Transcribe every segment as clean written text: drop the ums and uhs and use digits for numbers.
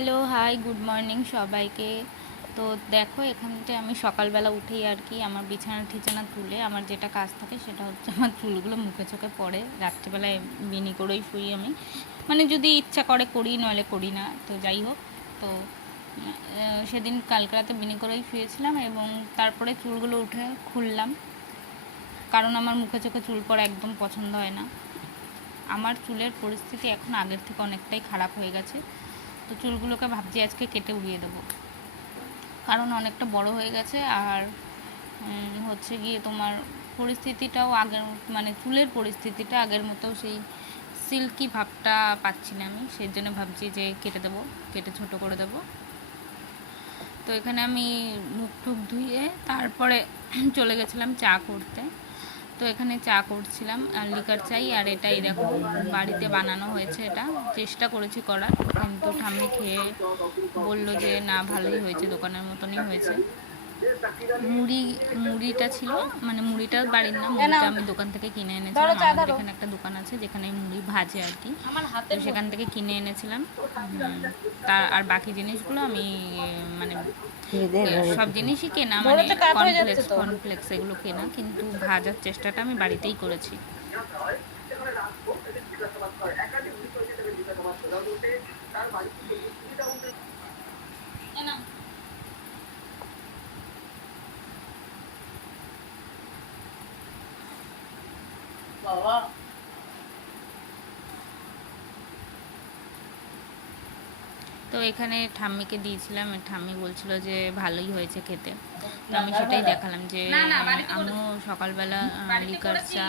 Hello, high, good morning সবাইকে। তো দেখো, এখানতে আমি সকালবেলা উঠেই আর কি আমার বিছানা ঠিছানা তুলে আমার যেটা কাজ থাকে সেটা হচ্ছে আমার চুলগুলো মুখে চোখে পড়ে। রাত্রিবেলায় বিনি করেই শুই আমি, মানে যদি ইচ্ছা করে করি, নইলে করি না। তো যাই হোক, তো সেদিন কালকে রাতে বিনি করেই শুয়েছিলাম এবং তারপরে চুলগুলো উঠে খুললাম, কারণ আমার মুখে চোখে চুল পড়া একদম পছন্দ হয় না। আমার চুলের পরিস্থিতি এখন আগের থেকে অনেকটাই খারাপ হয়ে গেছে। তো চুলগুলোকে ভাবছি আজকে কেটে উড়িয়ে দেবো, কারণ অনেকটা বড় হয়ে গেছে। আর হচ্ছে গিয়ে তোমার পরিস্থিতিটাও আগের, মানে চুলের পরিস্থিতিটা আগের মতো সেই সিল্কি ভাবটা পাচ্ছি না আমি, সেই জন্য ভাবছি যে কেটে দেবো, কেটে ছোটো করে দেবো। তো এখানে আমি মুখ টুক ধুয়ে তারপরে চলে গেছিলাম চা করতে। তো এখানে চা করছিলাম, আর লিকার চাই। আর এটাই দেখো, বাড়িতে বানানো হয়েছে, এটা চেষ্টা করেছি করার, কিন্তু ঠাম্মি খেয়ে বললো যে না, ভালোই হয়েছে, দোকানের মতনই হয়েছে। মুড়িটা ছিল, মানে মুড়িটা বাড়ির না, মুড়িটা আমি দোকান থেকে কিনে এনেছিলাম। আমাদের এখানে একটা দোকান আছে যেখানে মুড়ি ভাজে আর কি, তো সেখান থেকে কিনে এনেছিলাম। তার আর বাকি জিনিসগুলো আমি মানে সব জিনিসই কেনা, মানে কর্নফ্লেক্স এগুলো কেনা, কিন্তু ভাজার চেষ্টাটা আমি বাড়িতেই করেছি। তো এখানে ঠাম্মিকে দিয়েছিলাম, ঠাম্মি বলছিল যে ভালোই হয়েছে খেতে। তো আমি সেটাই দেখালাম যে আমিও সকালবেলা লিকার চা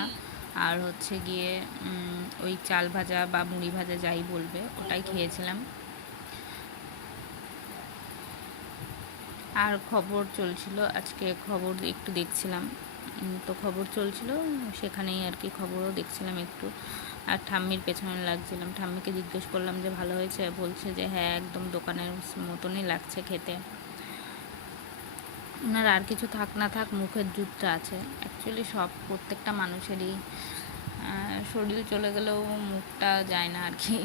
আর হচ্ছে গিয়ে ওই চাল ভাজা বা মুড়ি ভাজা যাই বলবে ওটাই খেয়েছিলাম। আর খবর চলছিল, আজকে খবর একটু দেখছিলাম। তো খবর চলছিল সেখানেই আর কি, খবরও দেখছিলাম একটু। আর ঠাম্মির পেছনে লাগছিলাম, ঠাম্মিকে জিজ্ঞেস করলাম যে ভালো হয়েছে, বলছে যে হ্যাঁ, একদম দোকানের মতনই লাগছে খেতে। ওনার আর কিছু থাক না থাক, মুখের জুতটা আছে। অ্যাকচুয়ালি প্রত্যেকটা মানুষেরই শরীর চলে গেলেও মুখটা যায় না আর কি।